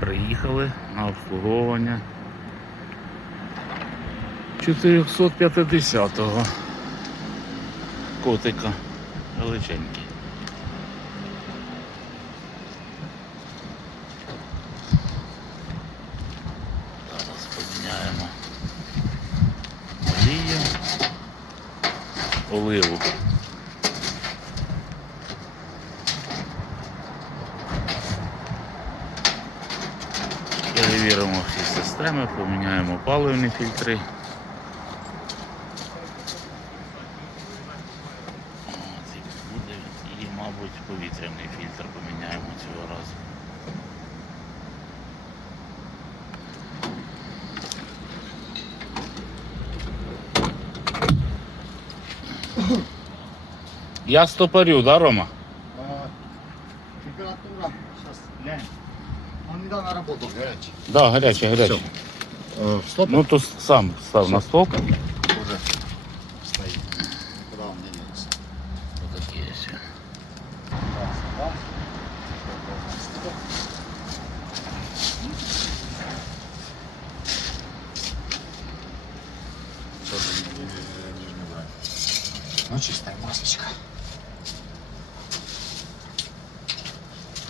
Приїхали на обслуговування 450-го котика величенький. Зараз поміняємо олію, оливу. Перевіримо всі системи, поміняємо паливні фільтри. І, мабуть, повітряний фільтр поміняємо цього разу. Я стопорю, да, Рома? Да, гарячий, гарячий. Е, э, в? Ну то сам став на стол. Уже стоит. Куда он делился? Вот такие все. Ну, чистая масочка.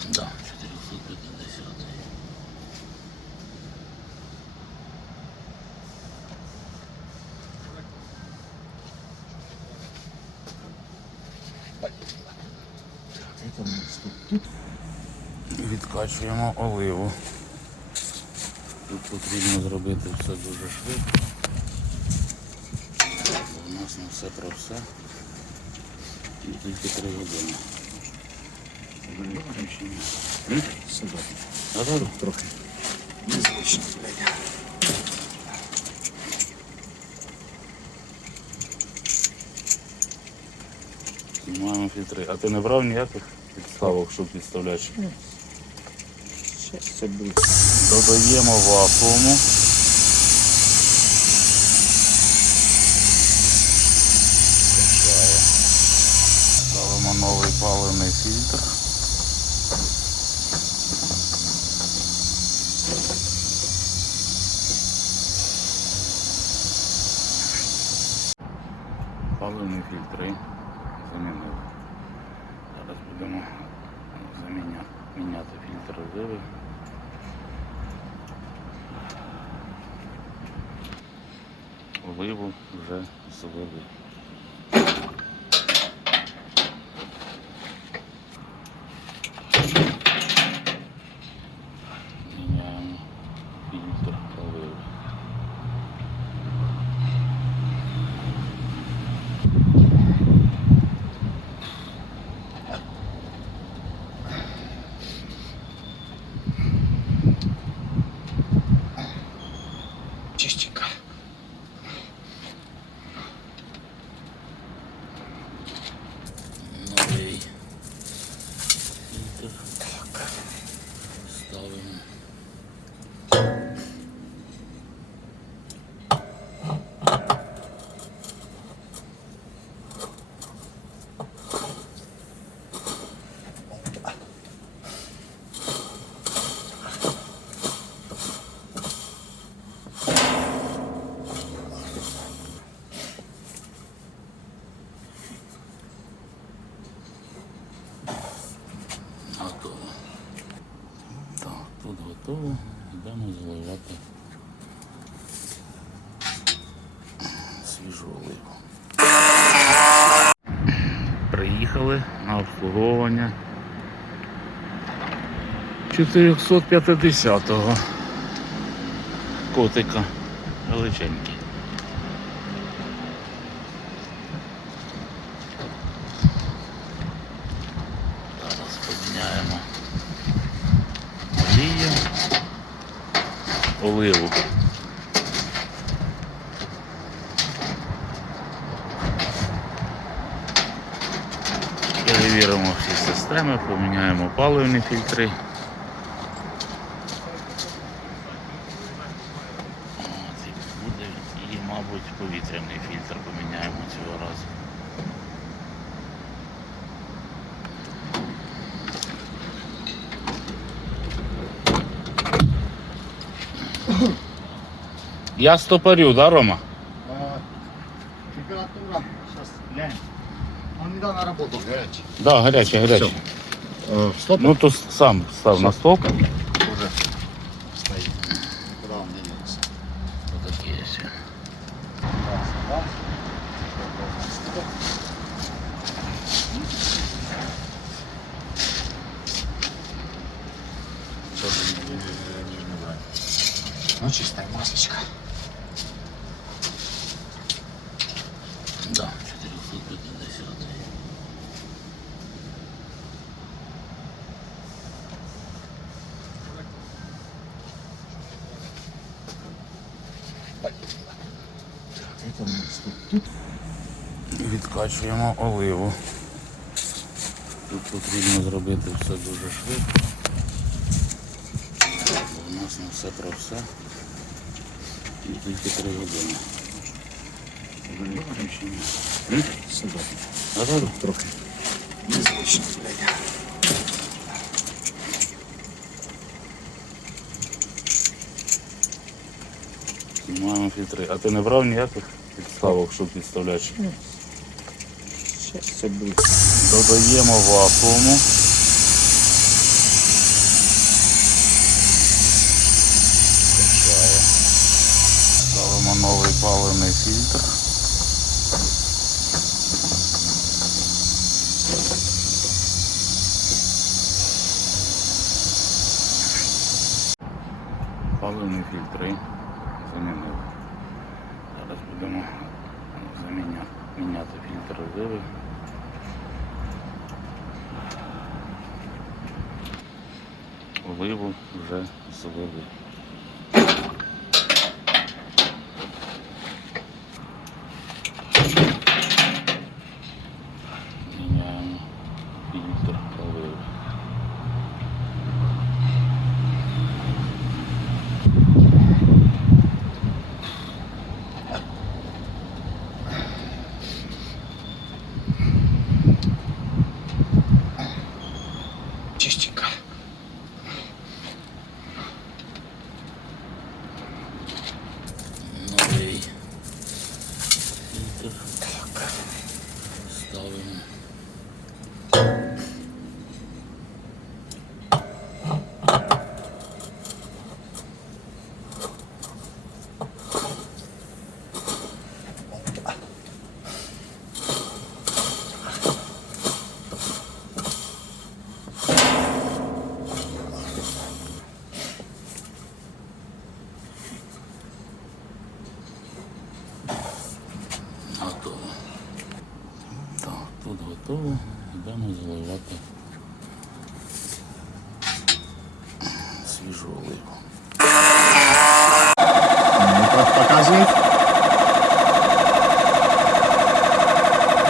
Да. Відкачуємо оливу. Тут потрібно зробити все дуже швидко. У нас на все про все. І тільки три години. Виключення. Сюда. Трохи. Незвично, блядь. Знімаємо фільтри. А ти не брав ніяких підставок, щоб підставляти? Все. Додаємо вакууму. Ставимо новий паливний фільтр. Паливні фільтри замінили. Зараз будемо заміняти міняти фільтр оливи. Оливу вже злили. Чистенько. Новий фільтр. Ставимо. Готово. Так, тут готово. Йдемо заливати свіжу оливу. Приїхали на обслуговування 450-го котика величенький. Зараз поміняємо олію, оливу. Перевіримо всі системи, поміняємо паливні фільтри. От, і буде і, мабуть, повітряний фільтр поміняємо цього разу. Я стопорю, да, Рома? А, температура, сейчас глянь. Он недавно работал, горячий. Да, гаряче. Э, стоп, Ну то сам став на стол. уже стоит. Куда он. Сейчас, э, нижний брать. Ну, чистая масочка. Відкачуємо оливу. Тут потрібно зробити все дуже швидко. У нас на все про все. І тільки три години. Зараз Трохи. Незвично, блядь. знімаємо фільтри. А ти не брав ніяких підставок, щоб підставляти? Сейчас будет. Додаємо вакууму. Ставимо новий паливний фільтр. Паливні фільтри замінили. Зараз будемо заміняти міняти фільтр оливи. Оливу вже злили. готово. Йдемо заливати свіжу оливу. Ну-ка, показывай.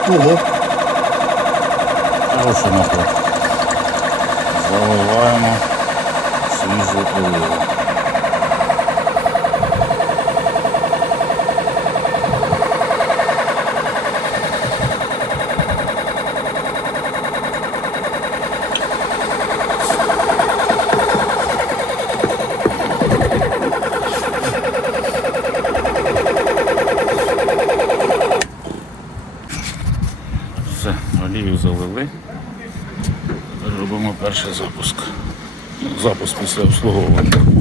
Ого. Хороший напор. Заливаємо свіжу оливу. Перший запуск. Запуск після обслуговування.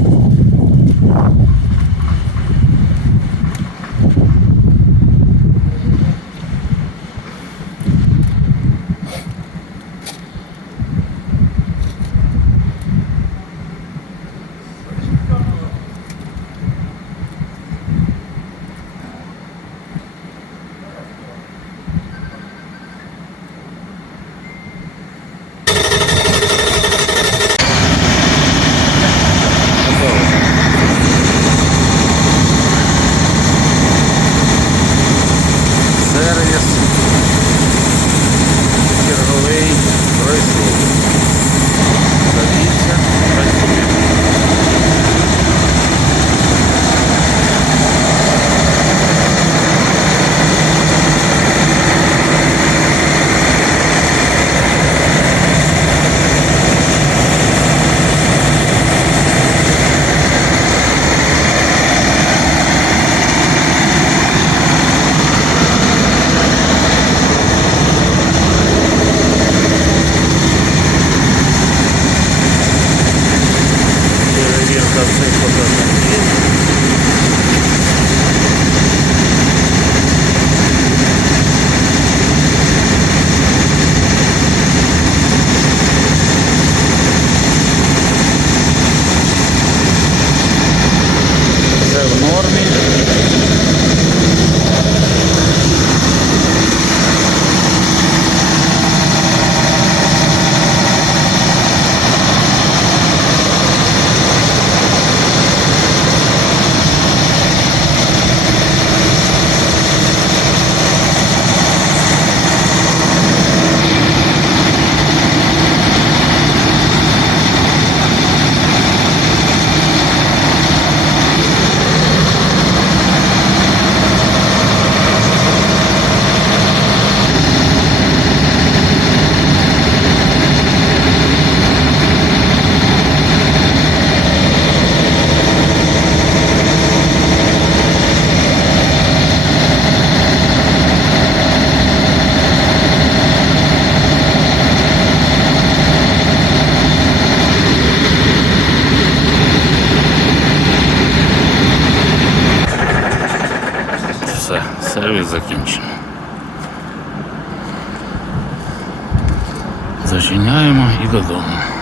Все фотографії. Все в нормі. Все, сервіс. Зачиняємо і додому.